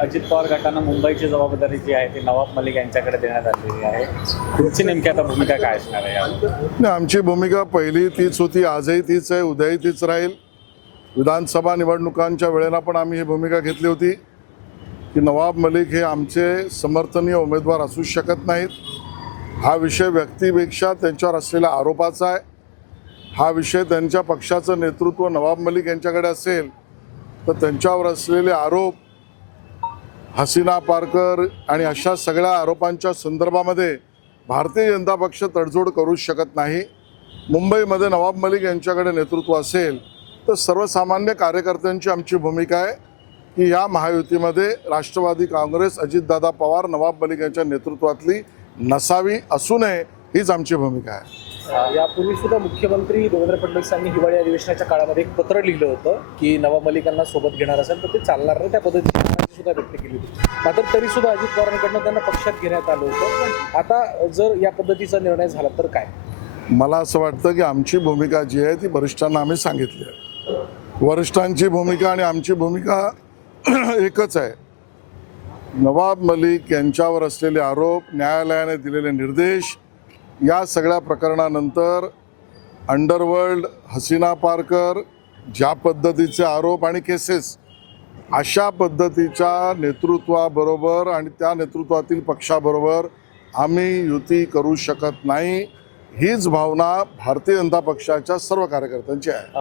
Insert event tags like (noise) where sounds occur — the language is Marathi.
अजित पवार गटानं मुंबईची जबाबदारी जी आहे ती नवाब मलिक यांच्याकडे देण्यात आलेली आहे. तुमची नेमकी आता भूमिका काय असणार आहे नाही आमची भूमिका पहिली तीच होती आजही तीच आहे उद्याही तीच राहील. विधानसभा निवडणुकांच्या वेळेला पण आम्ही ही भूमिका घेतली होती की नवाब मलिक हे आमचे समर्थनीय उमेदवार असू शकत नाहीत. हा विषय व्यक्तीपेक्षा त्यांच्यावर असलेल्या आरोपाचा आहे. हा विषय त्यांच्या पक्षाचं नेतृत्व नवाब मलिक यांच्याकडे असेल तर त्यांच्यावर असलेले आरोप हसीना पारकर आणि अशा सगळ्या आरोपांच्या संदर्भामध्ये भारतीय जनता पक्ष तडजोड करू शकत नाही. मुंबईमध्ये नवाब मलिक यांच्याकडे नेतृत्व असेल तर सर्वसामान्य कार्यकर्त्यांची आमची भूमिका आहे की या महायुतीमध्ये राष्ट्रवादी काँग्रेस अजितदादा पवार नवाब मलिक यांच्या नेतृत्वातली नसावी असू नये हीच आमची भूमिका आहे. यापूर्वी सुद्धा मुख्यमंत्री देवेंद्र फडणवीसांनी हिवाळी अधिवेशनाच्या काळामध्ये एक पत्र लिहिलं होतं की नवाब मलिकांना सोबत घेणार असेल तर ते चालणार नाही त्या पद्धतीने. सुद्धा व्यक्त केली होती. मात्र तरी सुद्धा अजित पवारांकडनं त्यांना पक्षात घेण्यात आलं होतं. आता जर या पद्धतीचा निर्णय झाला तर काय? मला असं वाटतं की आमची भूमिका जी आहे ती वरिष्ठांना आम्ही सांगितली आहे. वरिष्ठांची भूमिका आणि आमची भूमिका (clears throat) एकच आहे. नवाब मलिक यांच्यावर असलेले आरोप न्यायालयाने दिलेले निर्देश या सगळ्या प्रकरणानंतर अंडरवर्ल्ड हसीना पारकर ज्या पद्धतीचे आरोप आणि केसेस अशा पद्धतीच्या नेतृत्वाबरोबर आणि त्या नेतृत्वातील पक्षाबरोबर आम्ही युती करू शकत नाही. हीच भावना भारतीय जनता पक्षाच्या सर्व कार्यकर्त्यांची आहे.